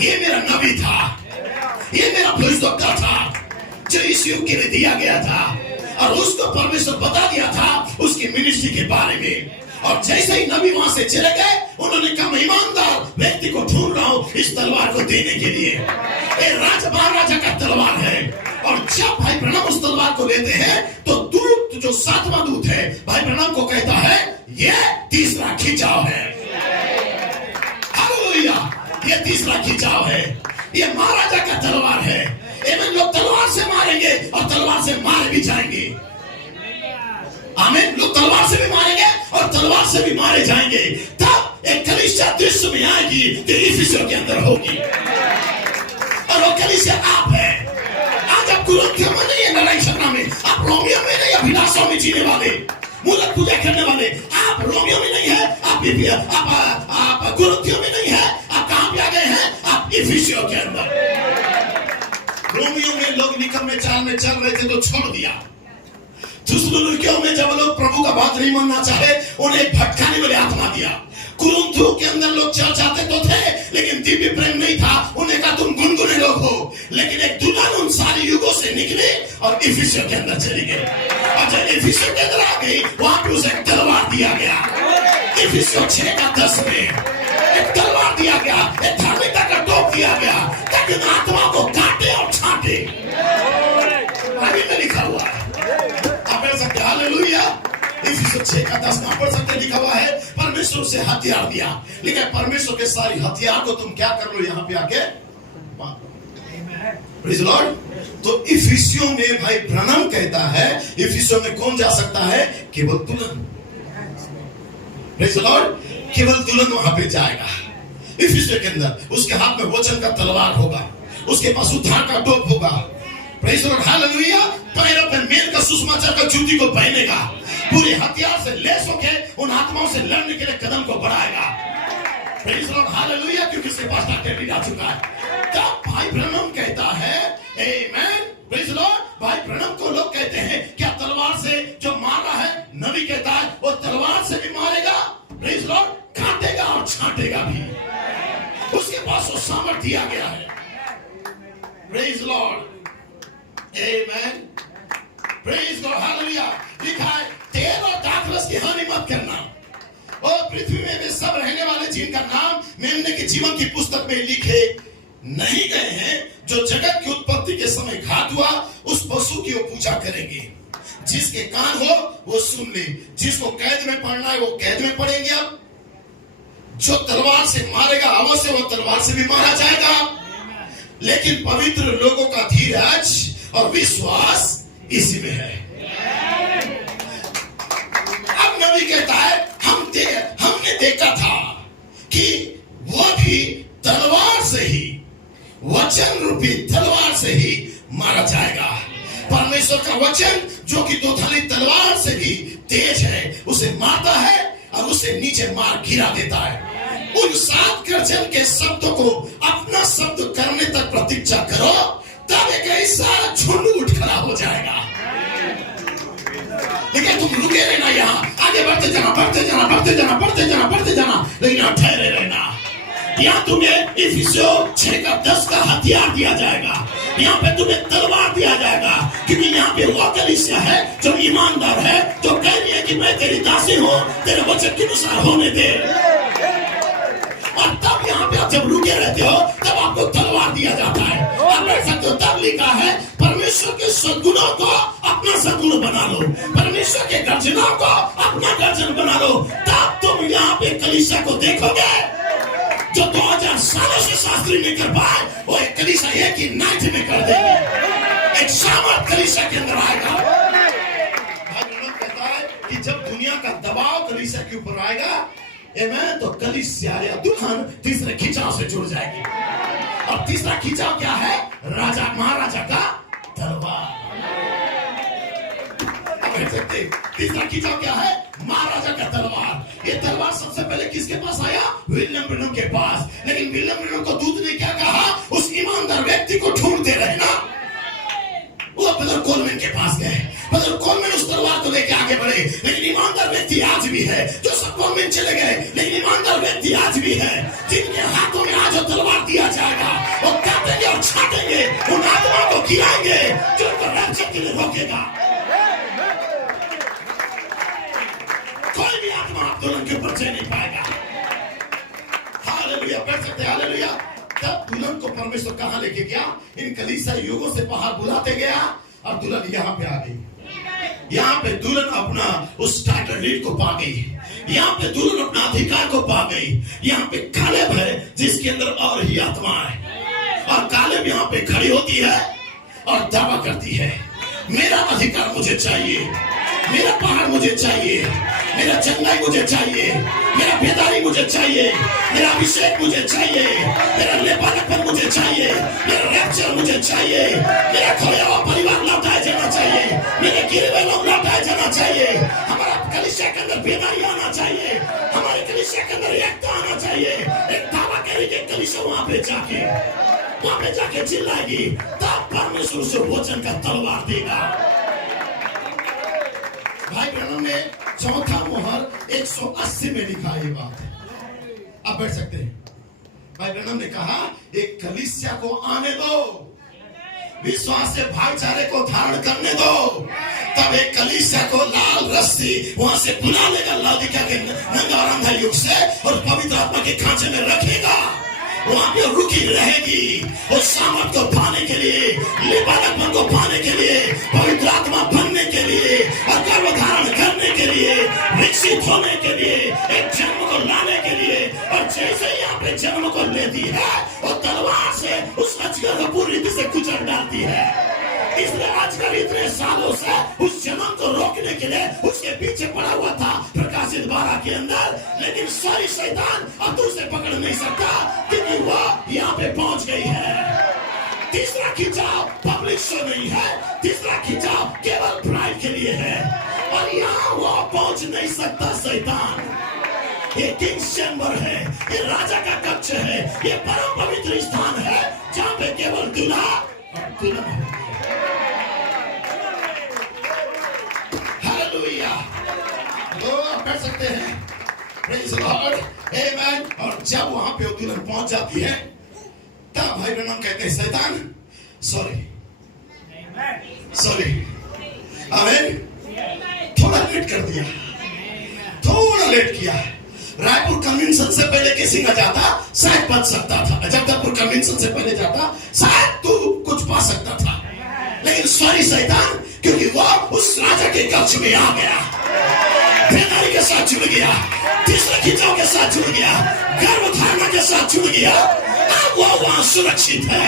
ये मेरा नबी था, ये मेरा भविष्यवक्ता था जो इस युग के लिए दिया गया था, और उसको परमेश्वर बता दिया था उसकी मिनिस्ट्री के बारे में। और जैसे ही नबी वहां से चले गए, उन्होंने कहा मैं ईमानदार व्यक्ति को ढूंढ रहा हूं इस तलवार को देने के लिए। ये महाराजा का तलवार है। और जब भाई ब्रह्म उस तलवार को लेते हैं तो दूत, जो सातवां दूत है, भाई ब्रह्म को कहता है ये तीसरा खिंचाव है। हालेलुया, ये तीसरा खिंचाव है, ये महाराजा का तलवार है। लोग तलवार से मारेंगे और तलवार से मारे भी जाएंगे। आमीन। लोग तलवार से भी मारेंगे और तलवार से भी मारे जाएंगे। तब एक कलीसिया दृश्य में आएगी जो इफिसियों के अंदर होगी, और वो कलीसिया आप है। आज आप कुरिन्थियों में नहीं है, लड़ाई झगड़ा में, आप रोमियो में नहीं, अभिलाषाओं में जीने वाले, मूलक पूजा करने वाले, आप रोमियो में नहीं है, आप कुरिन्थियों में नहीं है, आप कहां पे आ गए हैं? आप इफिसियों के अंदर। रोमियो में लोग निकम्मे चाल में चल रहे थे तो छोड़ दिया। थुसलुनिकियों में जब लोग प्रभु का बात नहीं मानना चाहे, उन्हें एक भटकाने वाली आत्मा दिया। कुरिन्थियों के अंदर लोग चर्च आते तो थे, लेकिन दिव्य प्रेम नहीं था। उन्हें कहा तुम गुनगुने लोग हो। लेकिन एक दुल्हन उन सारे युगों से निकले और इफिसियों के अंदर चली गई। और जब इफिसियों के अंदर आ गई, वहां पे उसे एक तलवार दिया गया। इफिसियों 6:10 में एक तलवार दिया गया, एक धार्मिकता का टोप दिया गया, ताकि आत्मा को काटे और छांटे। आगे में लिखा हुआ है, आप पढ़ सकते हैं। हालेलुया। इफिसियों 6:10 में पढ़ सकते, लिखा हुआ है परमेश्वर से हथियार दिया। लेकिन परमेश्वर के सारी हथियार को तुम क्या कर लो? यहाँ पे आके प्रेज़ द लॉर्ड। तो इफिसियों में भाई ब्रनम कहता है, इफिसियों में कौन जा सकता है? केवल दुल्हन। Praise the Lord. केवल दुल्हन वहां पे जाएगा। इफिसियों के अंदर उसके हाथ में वचन का तलवार होगा, उसके पास उद्धार का टोप होगा। Praise the Lord. हालेलुया। पैरों पे मेल का सुसमाचार का जूती को पहनेगा, पूरे हथियार से लैस होकर उन आत्माओं से लड़ने के लिए कदम को बढ़ाएगा। Praise the Lord. हालेलुया। क्योंकि उसके पास डॉक्टर आ चुका है। तब भाई ब्रनम कहता है आमेन। Praise the Lord. भाई ब्रनम को लोग कहते हैं क्या तलवार से जो मार रहा है, नबी कहता है वो तलवार से भी मारेगा, प्रेज़ द लॉर्ड, काटेगा और छांटेगा भी। उसके पास वो सामर्थ्य दिया गया है। Praise the Lord. Amen. Praise God. Hallelujah. लिखा है तेल और दाखरस की हानि मत करना, और पृथ्वी में वे सब रहने वाले जिनका नाम मेमने के जीवन की पुस्तक में लिखे नहीं गए हैं, जो जगत की उत्पत्ति के समय घात हुआ, उस पशु की वो पूजा करेंगे। जिसके कान हो वो सुन ले, जिसको कैद में पढ़ना है वो कैद में पढ़ेंगे। अब जो तलवार से मारेगा अवश्य वो तलवार से भी मारा जाएगा, लेकिन पवित्र लोगों का धीरज और विश्वास इसी में है। अब नबी कहता है हमने देखा था कि वो भी तलवार से ही, वचन रूपी तलवार से ही मारा जाएगा। परमेश्वर का वचन जो कि दोधारी तलवार से भी तेज है, उसे मारता है और उसे नीचे मार गिरा देता है। उन 7 गर्जन के शब्दों को अपना शब्द करने तक प्रतीक्षा करो, तब एक ऐसा झुंड उठ खड़ा हो जाएगा। लेकिन तुम रुके रहना, यहाँ आगे बढ़ते जाना, बढ़ते जाना, बढ़ते जाना, बढ़ते जाना, बढ़ते जाना, लेकिन यहाँ ठहरे रहना। यहाँ तुम्हें इफिसियों 6:10 का हथियार दिया जाएगा। यहाँ पे तुम्हें तलवार दिया जाएगा, क्योंकि यहाँ पे वो कलीसिया है जो ईमानदार है, जो कह रही है कि मैं तेरी दासी हूँ, तेरे वचन के अनुसार होने दे। और तब यहाँ पे आप जब रुके रहते हो, तब आपको तलवार दिया जाता है। आप देख सकते हो, तब लिखा है परमेश्वर के सद्गुणों को अपना सद्गुण बना लो, परमेश्वर के गर्जनों को अपना गर्जन बना लो। तब तुम यहाँ पे कलीसिया को देखोगे जो 2000 सालों से शास्त्री नहीं कर पाए, वो एक कलीसिया एक ही नाइट में कर देगी। एक सामर्थ कलीसिया के अंदर आएगा। भगवान कहता है कि जब दुनिया का दबाव कलीसिया के ऊपर आएगा, आमेन, तो कलीसिया या दुल्हन तीसरे खिंचाव से जुड़ जाएगी। और तीसरा खिंचाव क्या है? राजा महाराजा का तलवार। तीसरा खिंचाव क्या है? महाराजा का तलवार। ये तलवार सबसे पहले किसके पास आया? विलियम ब्रनम के पास। लेकिन विलियम ब्रनम को दूत ने क्या कहा? उस ईमानदार व्यक्ति को ढूंढते रहना। वो ब्रदर कोलमैन के पास गए। मगर कौन उस तलवार को लेके आगे बढ़े। लेकिन ईमानदार व्यक्ति आज भी है जो सब कौन चले गए, लेकिन ईमानदार व्यक्ति आज भी है जिनके हाथों में आज तलवार दिया जाएगा। वो काटेंगे और छाटेंगे, उन आत्मा को गिराएंगे जो उनको रैप्चर के लिए रोकेगा। कोई भी आत्मा आप दुल्हन के ऊपर चढ़ नहीं पाएगा। हालेलुया, पढ़ सकते हैं हालेलुया। तब दुल्हन को परमेश्वर कहां लेके गया? इन कलीसिया युगों से बाहर बुलाते गया और दुल्हन यहाँ पे आ गई। यहाँ पे दुल्हन अपना उस टाइटल डीड को पा गई। यहाँ पे दुल्हन अपना अधिकार को पा गई। यहाँ पे कालेब है जिसके अंदर और ही आत्मा है, और कालेब यहाँ पे खड़ी होती है और दावा करती है, मेरा अधिकार मुझे चाहिए, मेरा पहाड़ मुझे चाहिए, मेरा चंगाई मुझे चाहिए, मेरा बेदारी मुझे चाहिए, मेरा अभिषेक मुझे चाहिए, मेरा लेपालकपन मुझे चाहिए, मेरा रैप्चर मुझे चाहिए, मेरा खोया हुआ परिवार लौटाया जाना चाहिए, मेरे गिरे हुए लोग लौटाया जाना चाहिए, हमारा कलीसिया के अंदर बेदारी आना चाहिए, हमारे कलीसिया के अंदर एकता आना चाहिए। एक दावा करेगी कलीसिया वहां पे जाके चिल्लाएगी, तब परमेश्वर उसे वचन का तलवार देगा। भाई ब्रह्म ने चौथा मोहर 180 में लिखा ये बात। आप बैठ सकते हैं। भाई ब्रह्म ने कहा एक कलीसिया को आने दो, विश्वास से भाईचारे को धारण करने दो, तब एक कलीसिया को लाल रस्सी वहां से बुला लेगा लाउदिकिया के नंगा और अंधा युग से, और पवित्र आत्मा के खांचे में रखेगा। वहां पे रुकी रहेगी उस सामर्थ को पाने के लिए, लेपालकपन को पाने के लिए, पवित्र आत्मा बनने के लिए और गर्भधारण करने के लिए, विकसित होने के लिए, एक जन्म को लाने के लिए। और जैसे यहाँ पे जन्म को लेती है वो तलवार से उस अजगर को पूरी रीति से कुचल डालती है। इसलिए अजगर इतने सालों से उस जन्म को रोकने के लिए उसके पीछे पड़ा हुआ था प्रकाशित 12 के अंदर, लेकिन सारी शैतान अब तो उसे पकड़ नहीं सकता क्योंकि वह यहाँ पे पहुंच गई है। तीसरा खिंचाव पब्लिक शो नहीं है, तीसरा खिंचाव केवल प्राइड के लिए है, और यहाँ वह पहुंच नहीं सकता शैतान। ये किंग्स चैम्बर है, ये राजा का कक्ष है, ये परम पवित्र स्थान है जहाँ पे केवल दूल्हा और दुल्हन है। हालेलुया, तो आप कर सकते हैं प्रेज़ द लॉर्ड, आमेन। और जब वहां पे दुल्हन पहुंच जाती है तब भाई ब्रह्म कहते हैं शैतान सॉरी, आमेन, थोड़ा लेट कर दिया, थोड़ा लेट किया। रायपुर कन्वेंशन से पहले किसी का जाता शायद बच सकता था, जगदलपुर कन्वेंशन से पहले जाता शायद तू कुछ पा सकता था, लेकिन सॉरी शैतान, क्योंकि वो उस राजा के कक्ष में आ गया, बेदारी के साथ जुड़ गया, तीसरे खिंचाव के साथ जुड़ गया, गर्भधारणा के साथ जुड़ गया। अब वो वहां सुरक्षित है,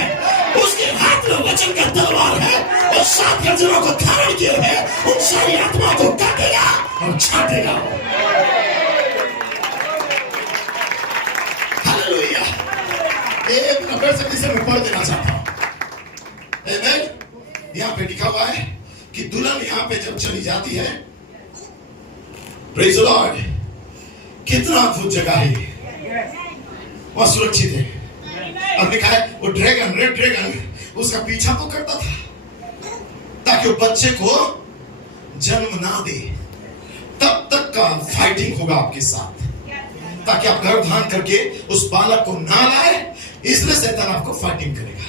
उसके हाथ में वचन का तलवार है, और 7 गर्जनों को धारण किए है, उन सारी आत्मा को काटेगा और छाटेगा। हालेलुया, एक नंबर से जिसे मैं पढ़ देना चाहता हूं। आमेन। यहाँ पे लिखा हुआ है कि दुल्हन यहाँ पे जब चली जाती है, प्रेज़ द लॉर्ड, कितना अद्भुत जगह है, वह सुरक्षित है। और लिखा है वो ड्रैगन, रेड ड्रैगन उसका पीछा तो करता था ताकि वो बच्चे को जन्म ना दे, तब तक का फाइटिंग होगा आपके साथ, ताकि आप गर्भधारण करके उस बालक को ना लाए, इसलिए शैतान आपको फाइटिंग करेगा।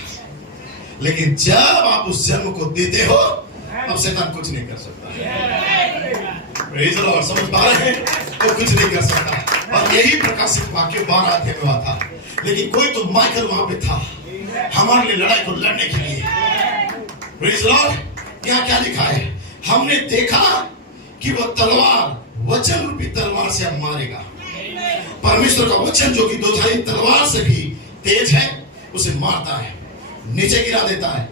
लेकिन जब आप उस जन्म को देते हो अब शैतान कुछ नहीं कर सकता है। प्रेज़ द लॉर्ड, समझ पा रहे हैं? तो कुछ नहीं कर सकता। और यही प्रकाशित वाक्य 12 अध्याय में हुआ था। लेकिन कोई तो माइकल वहां पे था हमारे लिए लड़ाई को लड़ने के लिए। प्रेज़ द लॉर्ड, यहाँ क्या लिखा है? हमने देखा कि वो तलवार वचन रूपी तलवार से अब मारेगा। परमेश्वर का वचन जो कि दोधारी तलवार से भी तेज है, उसे मारता है, नीचे गिरा देता है।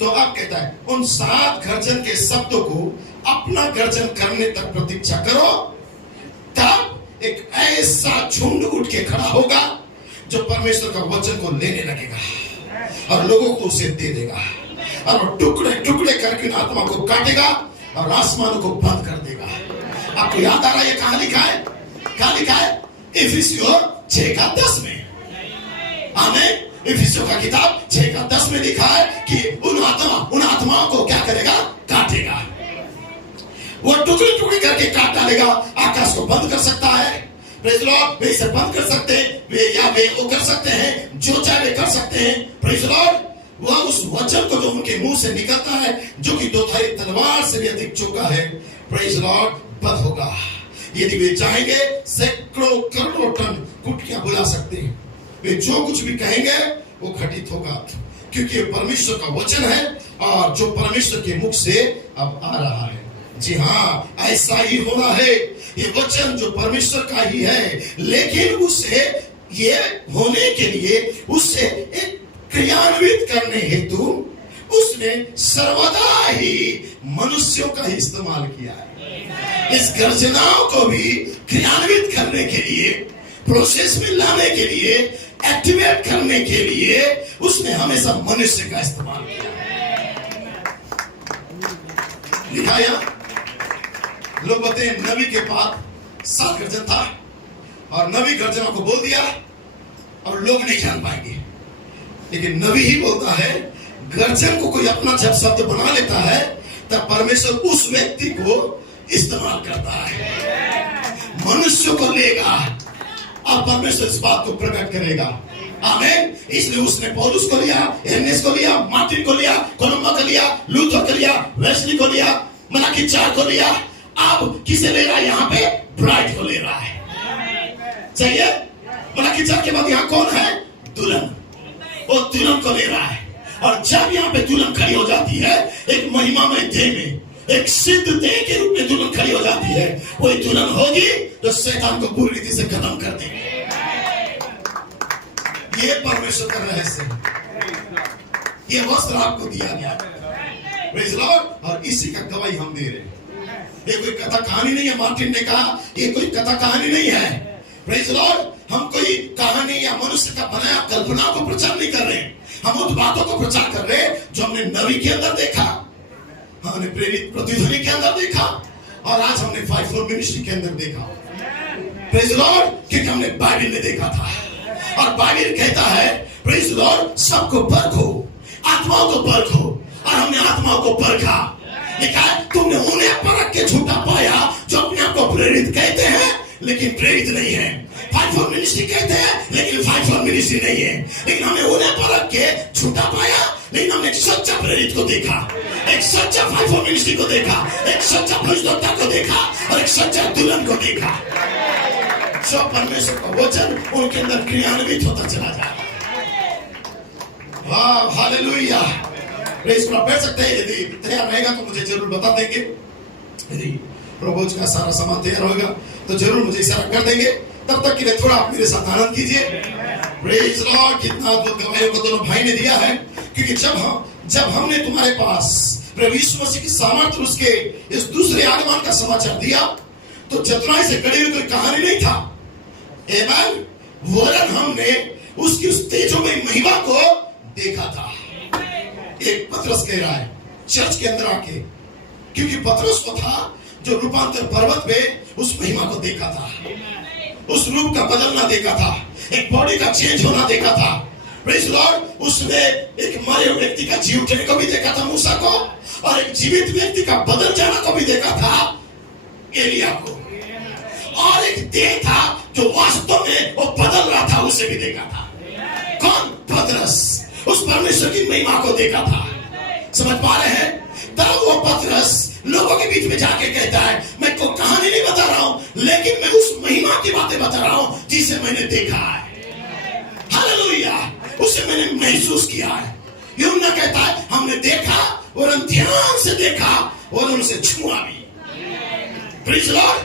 तो अब कहता है उन 7 गर्जन के शब्दों को अपना गर्जन करने तक प्रतीक्षा करो, तब एक ऐसा झुंड उठ के खड़ा होगा जो परमेश्वर का वचन को लेने लगेगा और लोगों को उसे दे देगा, और टुकड़े टुकड़े करके उन आत्मा को काटेगा और आसमानों को बंद कर देगा। आपको याद आ रहा है ये कहां लिखा है? कहां लिखा है? इफिसियों 6:10 में। आमीन। इफिसियों का किताब 6:10 में लिखा है कि उन आत्माओं को क्या करेगा? काटेगा। वो टुकड़े टुकड़े करके काट डालेगा। आकाश को बंद कर सकता है, प्रेज लॉर्ड, वे इसे बंद कर सकते हैं, वे वो कर सकते हैं, जो चाहे वे कर सकते हैं, प्रेज लॉर्ड। वह उस वचन को जो उनके मुंह से निकलता है, जो कि दोधारी तलवार से भी अधिक चौका है, प्रेज लॉर्ड, बंद होगा। यदि वे चाहेंगे सैकड़ों करोड़ों टन कुटियां बुला सकते हैं, वे जो कुछ भी कहेंगे वो घटित होगा, क्योंकि ये परमेश्वर का वचन है और जो परमेश्वर के मुख से अब आ रहा है। जी हाँ, ऐसा ही होना है। ये वचन जो परमेश्वर का ही है, लेकिन उसे ये होने के लिए, उसे एक क्रियान्वित करने हेतु उसने सर्वदा ही मनुष्यों का ही इस्तेमाल किया है। इस गर्जनाओं को भी क्रियान्वित करने के लिए, प्रोसेस में लाने के लिए, एक्टिवेट करने के लिए उसने हमेशा मनुष्य का इस्तेमाल किया है। लिखाया लोग बताते हैं नबी के पास 7 गर्जन था और नबी गर्जना को बोल दिया और लोग नहीं जान पाएंगे, लेकिन नबी ही बोलता है। गर्जन को कोई अपना जब शब्द बना लेता है तब परमेश्वर उस व्यक्ति को इस्तेमाल करता है, मनुष्य को लेगा और परमेश्वर इस बात को प्रकट करेगा। आमीन। इसलिए उसने पौलुस को लिया, एर्नेस्ट को लिया, मार्टिन को लिया, कोलंबा को लिया, लूथर को लिया, वेस्ली को लिया, मलाकी 4 को लिया। अब किसे ले रहा है? यहाँ पे ब्राइड को ले रहा है। चाहिए मलाकी 4 के बाद यहाँ कौन है? दुल्हन। वो दुल्हन को ले रहा है। और जब यहाँ पे दुल्हन खड़ी हो जाती है, एक महिमामय देह में, एक सिद्ध देह के रूप में दुल्हन खड़ी हो जाती है, वही दुल्हन होगी जो शैतान को पूरी रीति से खत्म कर देगी। ये परमेश्वर का रहस्य है। ये वस्त्र आपको दिया गया, प्रेज़ लॉर्ड, और इसी का गवाही हम दे रहे हैं। ये कोई कथा कहानी नहीं है। मार्टिन ने कहा ये कोई कथा कहानी नहीं है, प्रेज़ लॉर्ड। हम कोई कहानी या मनुष्य का बनाया कल्पना को प्रचार नहीं कर रहे, हम उन बातों को प्रचार कर रहे हैं जो हमने नबी के अंदर देखा, हमने प्रेरित प्रतिध्वनि के अंदर देखा, और आज हमने 5-4 मिनिस्ट्री के अंदर देखा, प्रेज़ लॉर्ड, क्योंकि हमने बाइबल में देखा था। और बाइबल कहता है, प्रेज़ लॉर्ड, सबको परखो, आत्माओं को परखो, और हमने आत्माओं को परखा। लिखा है तुमने उन्हें परख के झूठा पाया जो अपने आप को प्रेरित कहते हैं लेकिन प्रेरित नहीं है, 5-4 मिनिस्ट्री कहते हैं लेकिन 5-4 मिनिस्ट्री नहीं है। लेकिन हमने उन्हें परख के झूठा पाया, लेकिन हमने एक सच्चा प्रेरित को देखा, एक सच्चा 5-4 मिनिस्ट्री को देखा, एक सच्चा भविष्यवक्ता को देखा, और एक सच्चा दुल्हन को देखा। सब परमेश्वर का वचन उनके अंदर क्रियान्वित होता चला जाएगा। वाह, हालेलुया। प्रेज़ को बैठ सकते हैं। यदि तैयार रहेगा तो मुझे जरूर बता देंगे। यदि प्रभोज का सारा सामान तैयार होगा तो जरूर मुझे इशारा कर देंगे। तब तक के लिए थोड़ा आप मेरे साथ आनंद कीजिए। प्रेज़ लॉर्ड, कितना अद्भुत गवाही को दोनों भाई ने दिया है। क्योंकि जब हमने तुम्हारे पास प्रभु यीशु मसीह की सामर्थ उसके इस दूसरे आगमन का समाचार दिया तो चतुराई से कड़ी हुई कोई कहानी नहीं था, आमीन, वरन हमने उसकी उस तेजोमय महिमा को देखा था। एक पतरस कह रहा है चर्च के अंदर आके, क्योंकि पतरस को था जो रूपांतर पर्वत पे उस महिमा को देखा था, उस रूप का बदलना देखा था, एक बॉडी का चेंज होना देखा था। प्रेज़ लॉर्ड, उसने एक मरे हुए व्यक्ति का जी उठने को भी देखा था मूसा को, और एक जीवित व्यक्ति का बदल जाना को भी देखा था एलिया को, और एक देह था जो वास्तव में वो बदल रहा था, उसे भी देखा था। कौन? पतरस। उस परमेश्वर की महिमा को देखा था। समझ पा रहे हैं? तब वो पतरस लोगों के बीच में जाके कहता है मैं कोई कहानी नहीं बता रहा हूं, लेकिन मैं उस महिमा की बातें बता रहा हूं जिसे मैंने देखा है। हालेलुया, उसे मैंने महसूस किया है। यूहन्ना कहता है हमने देखा और हम ध्यान से देखा और उनसे छुआ भी। Praise Lord,